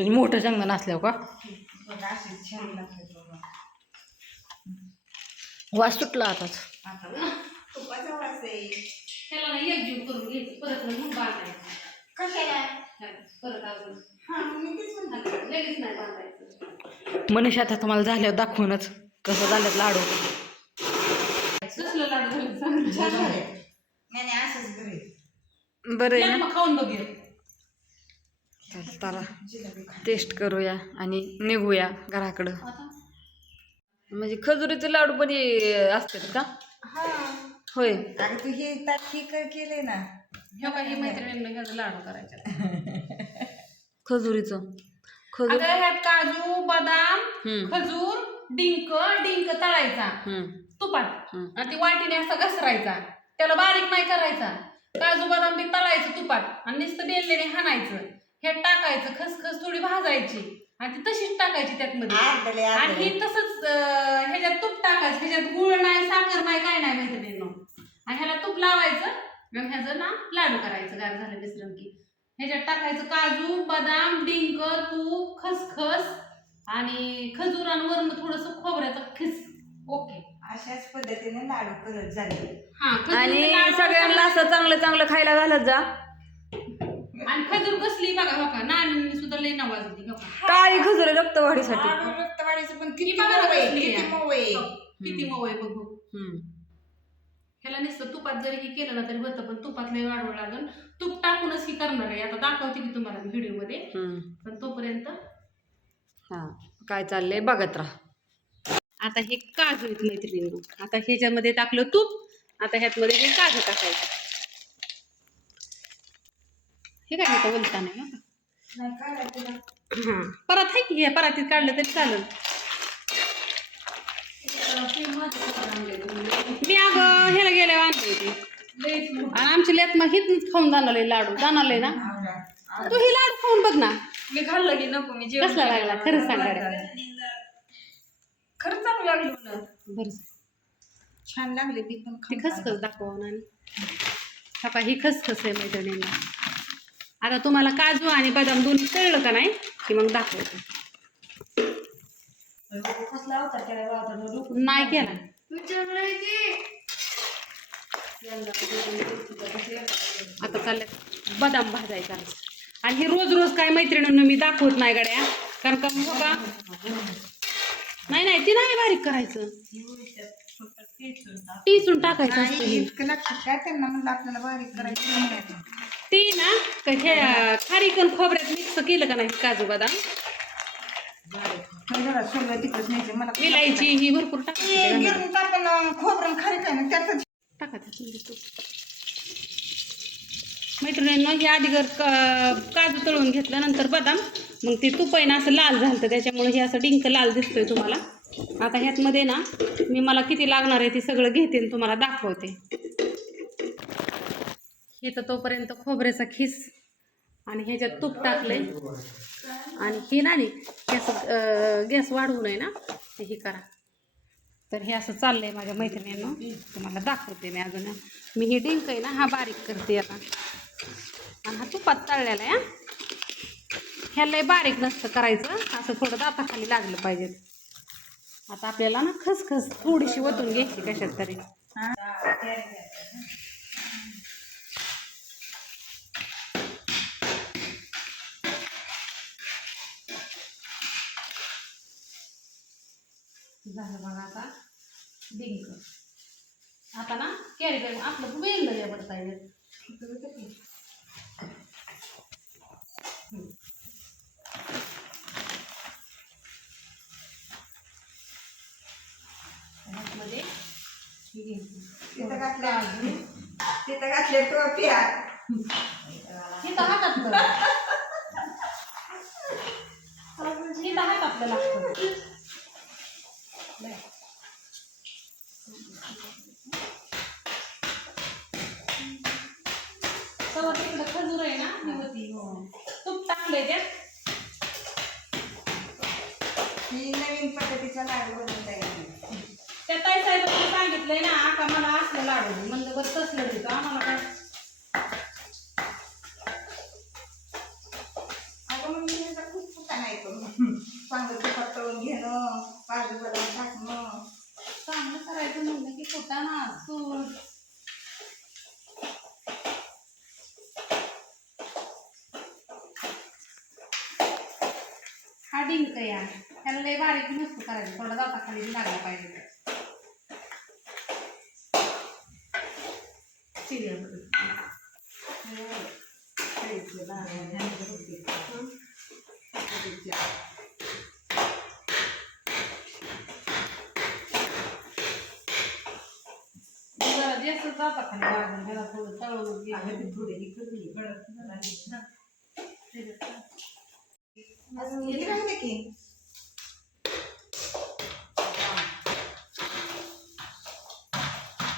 म्हणजे मोठं शेंगदाणा असल्यावर का? बघा असे छान लागतात बघा वास सुटला आताच आता. ना तुपाचा वास आहे त्याला ना एकजीव करून घ्यायचं परत मग बांधायचं. कशाला? परत अजून. हा मी तेच म्हणते लगेच नाही बांधायचं. मनीषा आता तुम्हाला झाल्यावर दाखवूनच कसं झाल्यात लाडू. लाडू झालं झाले बरं खाऊन बघूया. जिलेबी खा टेस्ट करूया आणि निघूया घराकडं. म्हणजे खजुरीचे लाडू पण असतात का? हा. होय. अगं तू हे केले ना. ह्यो काही मैत्रिणींना घ्यायचं लाडू करायचे? खजुरीचं. खजूर. ह्यात काजू बदाम खजूर डिंक डिंक तळायचा. तुपात. आणि ती वाटीने असा घसरायचा. त्याला बारीक नाही करायचा. काजू बदाम बी तळायचं तुपात आणि नुसतं बेललेने हाणायचं. हे टाकायचं खसखस थोडी भाजायची. आणि ती तशीच टाकायची त्यात मध्ये आणि ही तसंच ह्याच्यात तूप टाकायचं. ह्याच्यात गुळ नाही साखर नाही काय नाही मैत्रिणींनो. आणि ह्याला तूप लावायचं. आणि ह्याचं ना लाडू करायचं गार झालं मिश्रण की. ह्याच्यात टाकायचं काजू बदाम डिंक तूप खसखस आणि खजूर आणि वरण थोडस खोबऱ्याचं खिस. ओके. अशाच पद्धतीने लाडू करत झाले हा आणि सगळ्यांना असं चांगलं चांगलं खायला घालत जा. आणि खजूर कसली बघा हो का नानी सुद्धा लई नावाजली हो का काळी खजूर रक्तवाढीसाठी? रक्तवाढीचं पण किती ही बघा मऊ आहे कसली किती आहे. मऊ आहे. किती मऊ आहे बघू. हम्म. ह्याला नुसतं तुपात जरी हे केलं ना तरी होतं पण तुपात लय वाढवं लागल तूप टाकूनच ही करणार आहे. आता दाखवते मी तुम्हाला व्हिडिओमध्ये हम्म. पण तोपर्यंत हा काय चाललंय बघत राहा. आता हे काजू आहेत मैत्रिणी आता ह्याच्यामध्ये टाकलं तूप आता ह्यातमध्ये हे काजू टाकायचं. हे काय होतं बोलता नाही हं. हां परत आहे की हे परातीत काढलं तरी चालेल. मी अगं ह्याला गेल्यावर आणले होते आणि आमची लेत मग हिच खाऊन जाणार आहे लाडू. जाणार आहे ना. तू हे लाडू खाऊन बघ ना. मी खाल्लं की नको मी जेवण कसला लागला? खरं सांग. खरंच चांगलं लागलं बरं छान लागले मी पण ती खाऊन खसखस दाखवा ना. हा पहा ही खसखस आहे मैत्रिणींना. आता तुम्हाला काजू आणि बदाम दोन्ही तळलं का नाही? की मग दाखवते. नाही केला. आता चालले बदाम भाजायचा. आणि हे रोज रोज काय मैत्रिणींना मी दाखवत नाही गड्या. कारण का हो मग बघा नाही नाही ती नाही बारीक करायचं. फक्त ठेचून टाक. टिचून टाकायचं हे. ते ना का ह्या खारीकन खोबऱ्यात मिक्स केलं का नाही काजू बदाम? विलायची ही भरपूर टाकून खोबरं ना त्याचं टाकायचं मैत्रिणींनो हे आधी का- काजू तळून घेतलं नंतर बदाम मग ते तुपाईनं असं लाल झालं त्याच्यामुळे हे असं डिंक लाल दिसतोय तुम्हाला. आता ह्यातमध्ये ना मी मला किती लागणार आहे ते सगळं घेते तुम्हाला दाखवते. हे तर तोपर्यंत खोबऱ्याचा खिस आणि ह्याच्यात तूप टाकले आणि ही ना गॅस गॅस वाढवू नये ना ते हे करा. तर हे असं चाललंय माझ्या मैत्रिणींना. तुम्हाला दाखवते मी अजून. मी हे डिंक आहे ना हा बारीक करते आता. आणि हा तुपात तळलेला आहे ह्या ह्याला लय बारीक नसतं करायचं. असं थोडं दाताखाली लागलं पाहिजे. आता आपल्याला ना खसखस थोडीशी वतून घ्यायची कशात तरी. झालं बघा आता. डिंक. आता ना कॅरी बॅग आपलं वेल नव्या पडता येईल घ्यायचं. तिथं घातल्या. तिथं घातल्या टोप्या तर हातात हे तर हात आपलं लागतं लय. तवा तिकडं खजूर आहे ना ही होती तूप टाकलंय त्यात ही नवीन पद्धतीचा लाडू येईल त्या ताई साहेबांनी सांगितलंय ना आका मला असलं लाडू. म्हणलं बरं तसलं देतो. आम्हाला काय अगं मग मी ह्याचा खूप चांगलं तुपात तळून घेणं काजू बदाम टाकणं चांगलं करायचं म्हणलं की फुटाणा सूर हा डिंक या. त्याला लय बारीक नसतो करायचं. थोडा जाता खाली लागला पाहिजे सिरियल जास्त जाता खाली त्याला थोडं तळवून अगं घे ती थोडी इकडली कडक झाली ना. त्याच्यात अजून म्हणजे गेली राहिले की.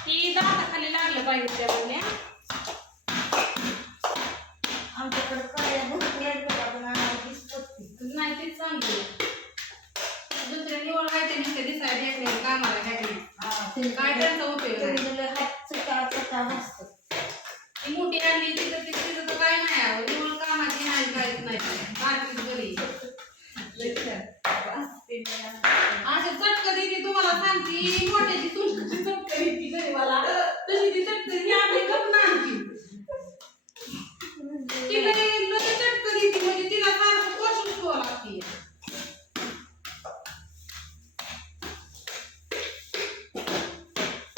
ती दाता खाली लागलं पाहिजे त्या म्हणल्या आमच्याकडे कळ्या भरपूर आहेत बघा, पण आम्हाला दिसतात ती. नाही तेच चांगली दुसऱ्या निवड काय ते नुसते दिसायला येत नाही कामाला काय नाही हा, ते काय त्यांचा उपयोग तरी नाही. मला हात चटा चटा भासतात. ती मोठी आणली तिथं ती- तिथं तर काय नाही आहे. निवड कामाची नाही काहीच नाही बारकीच बरी लई छान. भासते ना. असे चटकन येते तुम्हाला सांगते मोठ्याची तुमची चटकन येते गरीबाला तशी ती चटकन ही आपली गप नाही ती लई लई चटकन येते म्हणजे तिला सारखं पोषण ठेवावं लागते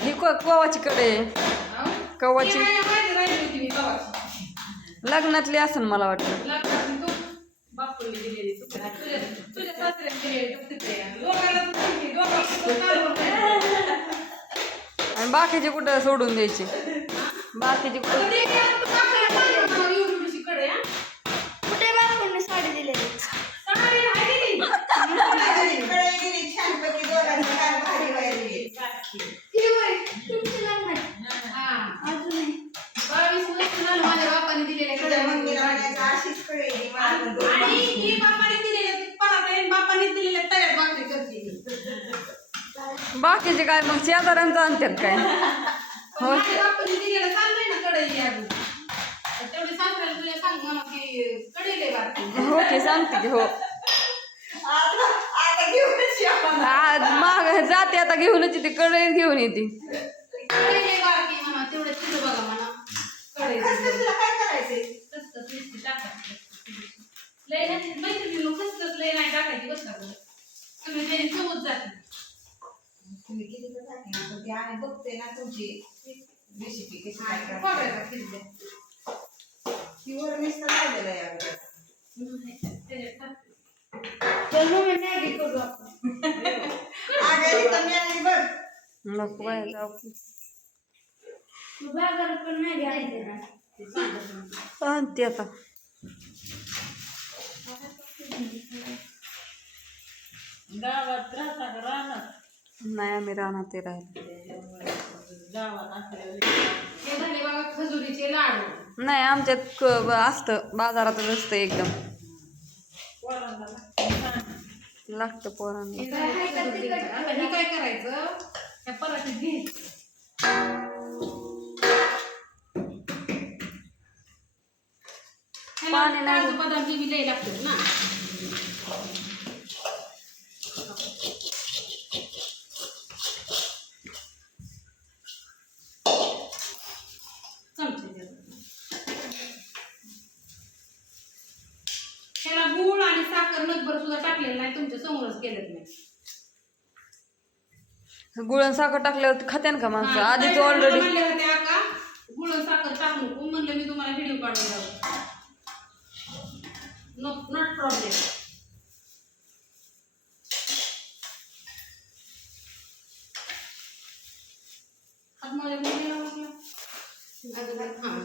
ही कोवाची. कडे कवाची? लग्नातली असन मला वाटतं. आणि बाकीचे कुठं सोडून द्यायचे? बाकीचे कुठं ते काय आता बापाला पाहिजे ना एवढी एवढीशी कडे, हा? कुठे बाबांनी साडी दिलेली साडी आहे की नाही? कळ्या गेली, कळ्या गेली, छानपैकी दोघांची काय भारी व्हायली. ती वय तुमची लग्न हा. अजून नाही बावीस वर्ष झालं माझ्या बापाने दिलेल्या तुझ्या कडे मम्मीला म्हणायचं, अशीच कळी गेली, मला पण दोन आणि भाकरी. ही बापाने दिलेल्या परात आहे बापाने दिलेल्या तव्यात भाकरी करते मी. बाकीचे काय मग शेजाऱ्यांचं आणतात काय? बारकी हो. की सांगते की हो. आज माग जाते आता घेऊनच येते कडे घेऊन येते. लय नाही मैत्रिणी लय नाही टाकायची बस जाते तुम्ही किती तर टाकली ना, पण ती आणि बघते ना तुमची रेसिपी कशी काय आणि करता. खोबऱ्याचा खिसले ती वर नुसतं लावलेलं आहे अगोदर. त्याच्यात टाकते. मग मॅगी अगं, इथं मी आली बघ. नको बाय जाऊ की. तू मॅगी सांगत नाही. आणते आता गावात राहता का राहणार नाही आम्ही राहणार ते हे झाले बघा खजुरीचे लाडू नाही आमच्यात क- असतं बाजारातच असतं एकदम लागतं पोरांना हे झाले खजुरीचे. आता हे काय करायचं त्या पराठीत घ्यायचं पाणी नाही. काजू बदाम हे बी लागतात ना गुळ आणि साखर टाकल्यावर खात्यान का माणसं? आधीच ऑलरेडी म्हणले होते आका गुळ आणि साखर टाकू नको म्हणलं मी तुम्हाला व्हिडिओ काढून लावतो नॉट प्रॉब्लेम हात माझ्या मुलीला वाटलं. हां.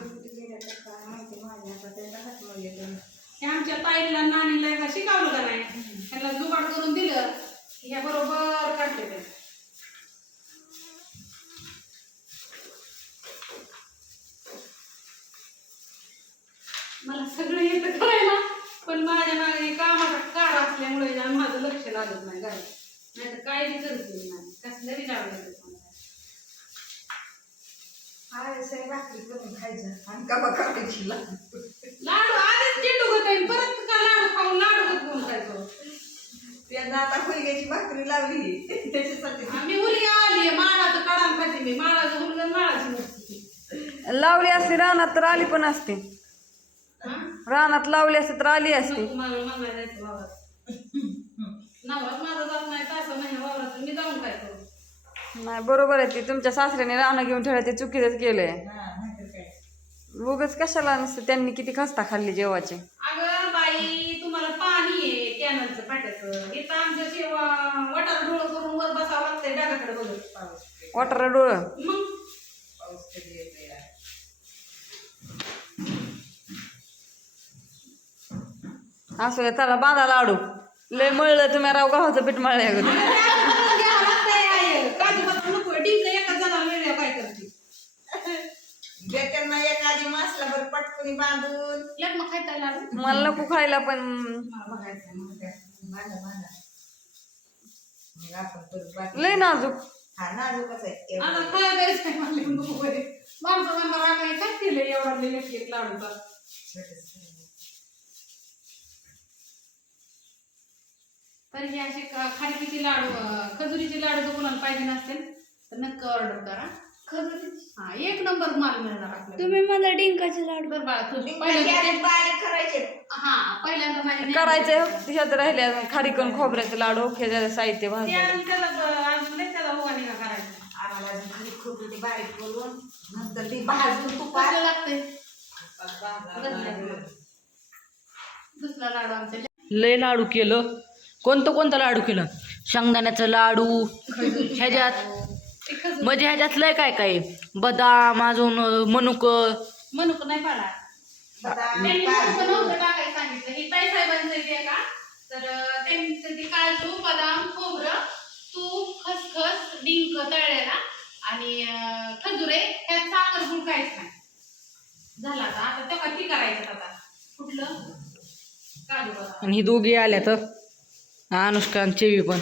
काय माहिती माझ्या आता त्यांचा हातमध्ये येतो. हे आमच्या ताईला नानीला एकदा शिकवलं का नाही त्यांना जुगाड करून दिलं की ह्या बरोबर काढते ते मला सगळं येतं करायला पण माझ्या मागे कामाचा काळ असल्यामुळे ना माझं लक्ष लागत नाही काय नाही तर काय बी करते मी नाही कसलं बी लावलं येतं मला. असं भाकरी करून खायचं आणि कवा काढायची लागते. लाडू. आधीच चेंडू होत परत का लाडू खाऊन लाडू होत कोण काय करू त्यानं आता हुलग्याची भाकरी लावली. त्याच्यासाठी आम्ही आली. माळाचं कडान खाते मी. माळाचं मुलगा माळाची नसते लावली असती रानात तर आली पण असते. रानात लावली असते तर आली असते. मला मला जायचं वावरात नवरात माझा जात नाही तासा नाही वावरात मी जाऊन काय करू नाही बरोबर आहे ते. तुमच्या सासऱ्याने रानं घेऊन ठेवलं ते चुकीचंच केलंय. हा नाहीतर काय? उगच कशाला नसतं त्यांनी किती खस्ता खाल्ली जेवाचे? अगं बाई तुम्हाला पाणी आहे कॅनलचं पाट्याचं इथं आमच्या शेवा वटार डोळं करून वर बसावं लागतंय डागाकडे बघत पाऊस वाटर डोळं? मग? पाऊस कधी येतो यार? असू दे त्याला बांधा लाडू. लय मळलं तुम्ही राव गव्हाचं पीठ मळलं अगोदर. घ्यावं लागतंय आहे. काजू बदाम नको डिंक एका जणाला वेगळ्या काय करते देत्यांना एखादी मासला पटकनी बांधून. एक मग खायचा लाडू मला नको खायला पण. मला बघायचं मग काय, बांधा बांधा. मग आपण बाकी. लय नाजूक. हा नाजूकच आहे. आता एवढं. काय द्यायचं म्हणले नको बरे माणसं म्हणणार आम्ही काय केलं एवढा लाडूचा. तर हे असे लाडू अं, खजुरीचे लाडू जर कोणाला पाहिजे नसतील तर नक्की ऑर्डर करा. हा एक नंबर माल मिळणार आपल्याला. तुम्ही मला डिंकाचे लाडू. बरं बाळा तू डिंकाचे पहिल्यांदा बारीक करायचे. हा पहिल्यांदा माझी करायचंय ह्यात राहिले अजून खारीकन खोबऱ्याचं लाडू ह्याचं साहित्य ते भाजलं अजून त्याला ब- अजून नाही त्याला उगाणी का करायचं? आम्हाला अजून खाली खूप ते बारीक करून नंतर ते भाजून तुपात कसं लागतंय? बांधा. दुसरा लाडू आमच्या लय लाडू केलं. कोणतं कोणतं लाडू केलं? शेंगदाण्याचं लाडू ह्याच्यात म्हणजे ह्याच्यात लय काय काय? बदाम अजून मनुक. मनुक नाही पाडा त्यांनी काजू. मनुक नव्हतं टाकायला सांगितलं. ही ताई साहेबांचं इथे आहे का तर अं, त्यांचं ते काजू बदाम खोबरं तूप खसखस डिंक तळलेला आणि खजुरे ह्यात साखर गुळ काहीच नाही. झाला आता. आता तेव्हा ती करायचं आता. कुठलं? काजू बदाम. आणि ही दोघी आल्या तर? अनुष्का आणि चेवी पण.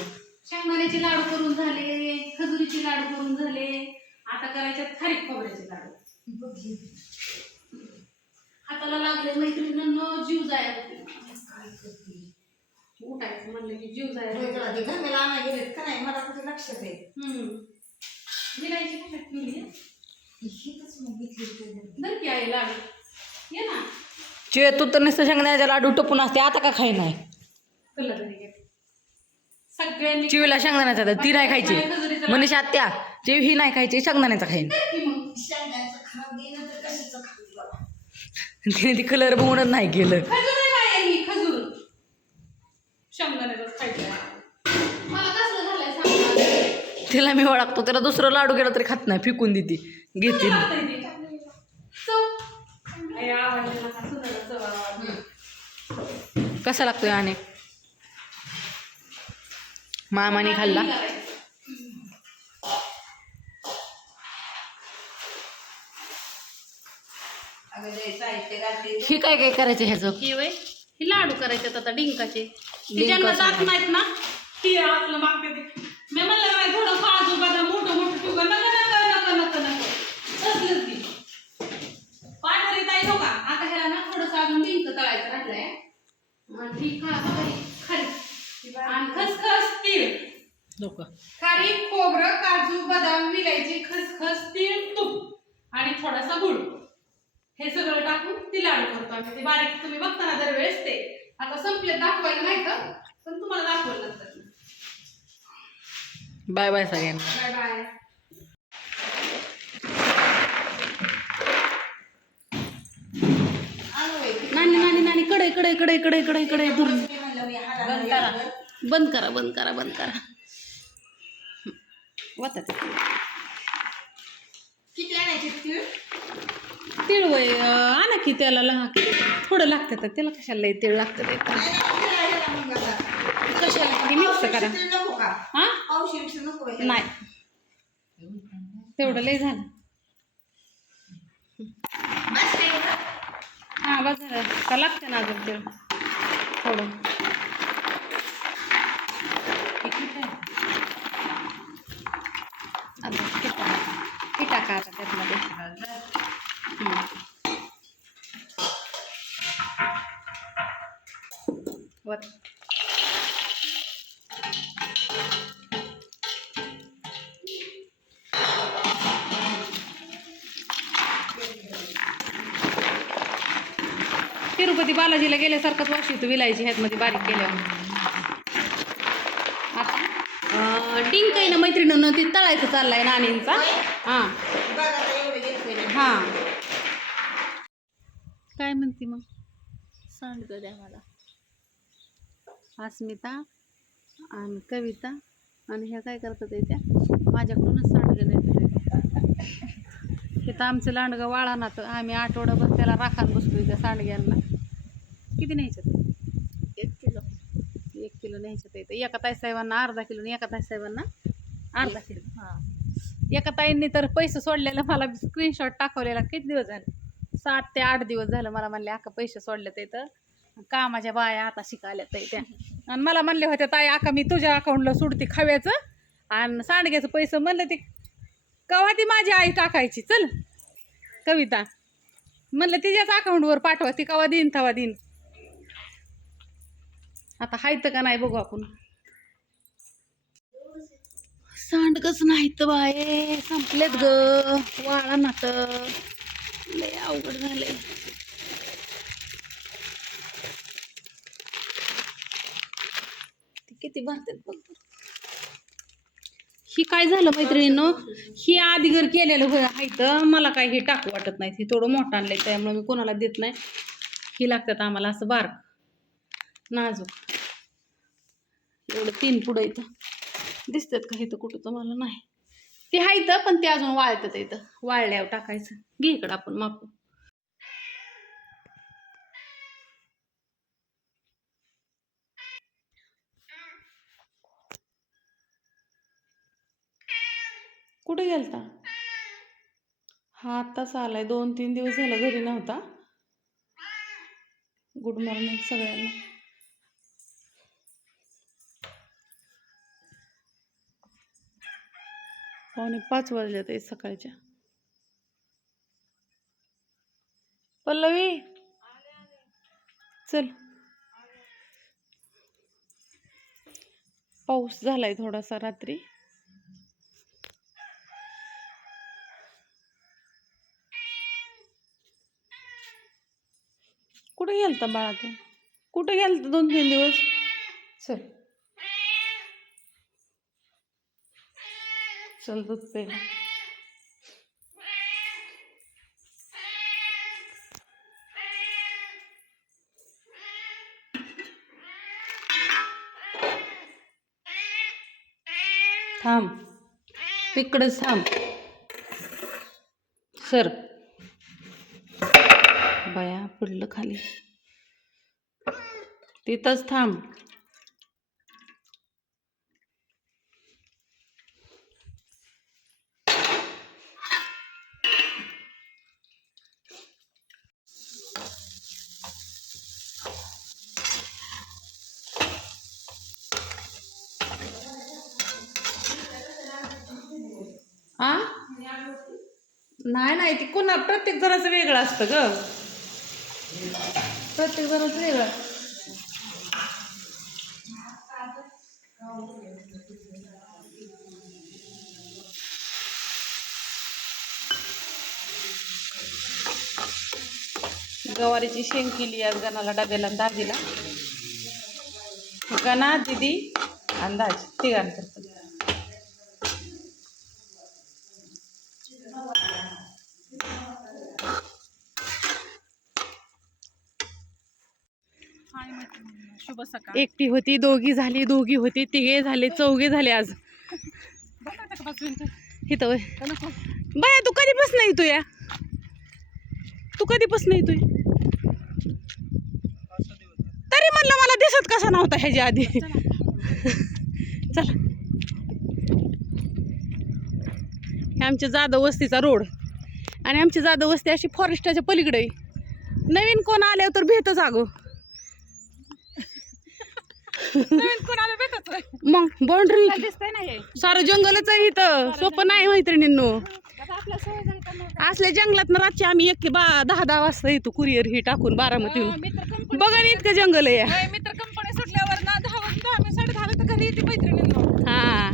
शेंगदाण्याचे लाडू करून झाले खजुरीचे लाडू करून झाले. आता करायचे खारीक खोबऱ्याचे लाडू. हाताला लागले मैत्रिणींना जीव जायला काय करते? उठायचं म्हणलं की जीव जायला घमेला आणायला गेलेत का नाही? मला कुठे लक्षात आहे. हम्म. विलायची कशात ठेवली. दर की आहे लाडू. ये ना. चे तू तर नुसतं शेंगदाण्याचा लाडू टपून असते आता का खाई नाही? तुला तरी घे. सगळ्यांनी चिवीला शेंगदाण्याचा तर ती नाही खायची. मनीषा आत्या चिवी ही नाही खायची शेंगदाण्याचा खाईन. की मग. शेंगाचं खाऊ दे ना तर कशाचं खाऊ दे बाबा. तिने ती कलर बघूनच नाही केलं. खजूर आहे काय ही खजूर. शेंगदाण्याचाच खायचं. मला कसं झालंय सांग. तिला मी ओळखतो त्याला दुसरं लाडू गेलं तरी खात नाही फेकून देते. घेते. कसा लागतोय आणि मामाने खाल्ला. ही काय काय करायचं ह्याचं? ही वय ही लाडू करायचे आता डिंकाचे. ती ज्यांना जात. नाहीत ना ती आपलं मागते ते मी म्हणलं काय थोडं काजू बदाम मोठं मोठं ठेवू का? नका नका नका नका नका. तसलंच ती पाठरी ताई हो का? आता ह्याला ना थोडंसं अजून डिंक तळायचं राहिलंय. ही खा खारी आणि खसखस तीळ खारी खोबरं काजू बदाम विलायची खसखस तीळ तूप आणि थोडासा गुळ हे सगळं टाकून ती लाडू करतो आम्ही ते बारीक तुम्ही बघता ना दरवेळेस ते आता संपले दाखवायला नाही का पण तुम्हाला दाखवायला लागतात बाय बाय सगळ्यांना बाय बाय. नानी नानी नानी कडे कडे कडे कडे कडे कडे धरून बंद करा. बंद करा बंद करा बंद करा. किती आणायचे तीळ? तीळ वय आणा की त्याला लहा थोडं लागतं तर त्याला कशाला लय तीळ लागतं ते. कशाला? मिक्स करा. हा. नाही. तेवढं लय झालं? हा बस झालं. का लागतं ना अजून तीळ. थोडं. त्यातमध्ये. तिरुपती बालाजीला गेल्यासारखंच वाशी तू विलायची ह्यातमध्ये बारीक केल्यावर. आहे ना मैत्रिणीनं ती तळायचं चाललाय नानींचा. हा. हां. काय म्हणते मग? सांडगं द्या मला. अस्मिता आणि कविता आणि ह्या काय करतात त्या माझ्याकडूनच सांडगं देतात तिथं आमचं लांडगं वाळा ना तर आम्ही आठवडाभर त्याला राखान बसतोय त्या सांडग्यांना. किती न्यायच्यात एक किलो. एक किलो न्यायच्यात येतं एका ताई साहेबांना अर्धा किलो आणि एका ताई साहेबांना अर्धा किलो. हां. एका ताईंनी तर पैसे सोडलेलं मला स्क्रीनशॉट टाकवलेला. किती दिवस झाले? सात ते आठ दिवस झालं मला म्हणले अका पैसे सोडले ते तर. का माझ्या बाया आता शिकायला ताई त्या. आणि मला म्हणले होते ताई आका मी तुझ्या अकाउंटला सोडते खाव्याचं आणि सांडग्याचं पैसे. म्हणलं ते कवा ती माझी आई टाकायची? चल कविता. म्हणलं तिच्याच अकाउंटवर पाठवा ती कवा देईन तवा देईन. आता हायत का नाही बघू आपण. सांडगच नाहीत बाये? संपलेत ग. वाळा ना तर लय अवघड झालंय. ते किती भरतात बघ. ही काय झालं मैत्रिणीनं? ही आधी घर केलेलं आहे तर मला काय हे टाकू वाटत नाही हे थोडं मोठं आणलंय त्यामुळे मी कोणाला देत नाही. ही लागतात आम्हाला असं बारक. नाजूक. एवढं तीन पुढं इथं. दिसतात का इथं कुठं? तर मला नाही. ते आहे इथं पण ते अजून वाळतात इथं. वाळल्यावर टाकायचं. घे इकडं आपण मापू कुठे गेलता? हा आत्ताच आलाय. दोन तीन दिवस झालं घरी नव्हता. गुड मॉर्निंग सगळ्यांना. पावणे पाच वाजले ते सकाळच्या. पल्लवी! चल. पाऊस झालाय थोडासा रात्री. कुठे गेलता बाळा तू? कुठे गेलता दोन तीन दिवस? चल. चल दूध पे थांब इकडंच थांब सर बया पडलं खाली. तिथंच थांब. पुन्हा प्रत्येक जणाचं वेगळं असतं ग. प्रत्येक जणाचं वेगळं. गवारीची शेंग केली आज गणाला डब्याला दाजीला. गणा दिदी अंदाज दाजी. शुभ सकाळ. एकटी होती दोघी झाली दोघी होती तिघे झाले चौघे झाले आज. इथं होय. बाया तू कधीपासून येतो या तू कधीपासून येतोय? तरी म्हणलं मला दिसत कसा नव्हता ह्याच्या आधी. चला. हे आमच्या जाधव वस्तीचा रोड. आणि आमची जाधव वस्ती अशी फॉरेस्टाच्या पलीकडे. नवीन कोण आल्यावर तर भेटच अगो. कोणाला भेटत? मग बाउंड्री दिसतंय ना हे? सारं जंगलच आहे इथं. सोपं नाही मैत्रिणींनो. आता आपल्या असल्या जंगलात ना रातची आम्ही एक बा दहा दहा वाजता येतो कुरिअर ही टाकून बारामतीहून. मित्र कंपनी बघा ना इतकं जंगल आहे. मित्र कंपनी सुटल्यावर ना दहा वाजता दहा मी साडे दहा तर घरी येते मैत्रिणींना. हा.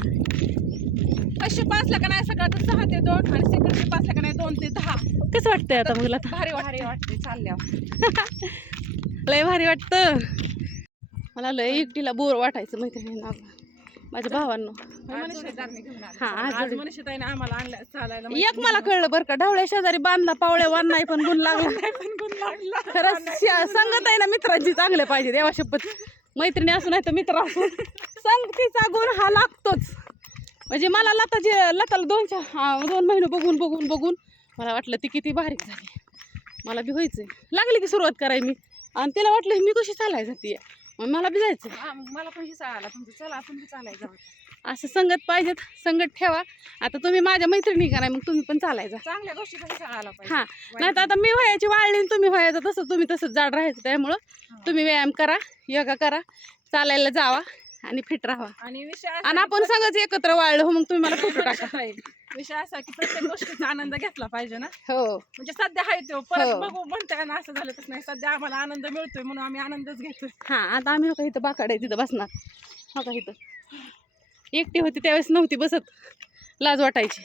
पाचला का नाही सकाळचं सहा ते दोन आणि सेकंडशे पाचला का नाही दोन ते दहा. कसं वाटतंय आता भारी भारी वाटते चालल्या लय भारी वाटतं. मला लय एकटीला बोर वाटायचं मैत्रिणींना माझ्या भावांनो. हा आज. आम्हाला चालायला एक मला कळलं बरं का ढवळ्या शेजारी बांधला पावळ्या वान नाही पण गुण लागला. खरंच श- संगत आहे ना मित्रांची चांगले पाहिजे देवा शपथ. मैत्रिणी असू नाही तर मित्र असू. संगतीचा गुण हा लागतोच. म्हणजे मला लताची लताला दोन चा- हा, दोन महिने बघून बघून बघून मला वाटलं ती किती बारीक झाली. मला बी व्हायचंय. लागली की सुरुवात कराय मी. आणि तिला वाटलं मी कशी चालाय जाते मला बी जायचं. मला पण हिसा आला तुमचं. चला आपण बी चालायचं असं संगत पाहिजेत संगत ठेवा. आता तुम्ही माझ्या मैत्रिणी का नाही मग तुम्ही पण चालायचा चांगल्या गोष्टी हिसा आला पाहिजे. हा नाही तर आता मी व्हायची वाळली आणि तुम्ही व्हायचं तसं तुम्ही तसंच जाड राहायचं त्यामुळं. तुम्ही व्यायाम करा योगा करा चालायला जावा. आणि फिट राहा आणि विषय असा आणि आपण सगळंच एकत्र वाळलो हो मग तुम्ही मला फोटो टाका. विषय असा की प्रत्येक गोष्टीचा आनंद घेतला पाहिजे ना. हो. म्हणजे सध्या आहे तो परत हो. बघू म्हणताय ना असं झालं तसं नाही. सध्या आम्हाला आनंद मिळतोय म्हणून आम्ही आनंदच घेतोय. हा आता आम्ही हो का इथं बाकाड आहे तिथं बसणार. हो का इथं. एकटी होती त्यावेळेस नव्हती बसत. लाज वाटायची.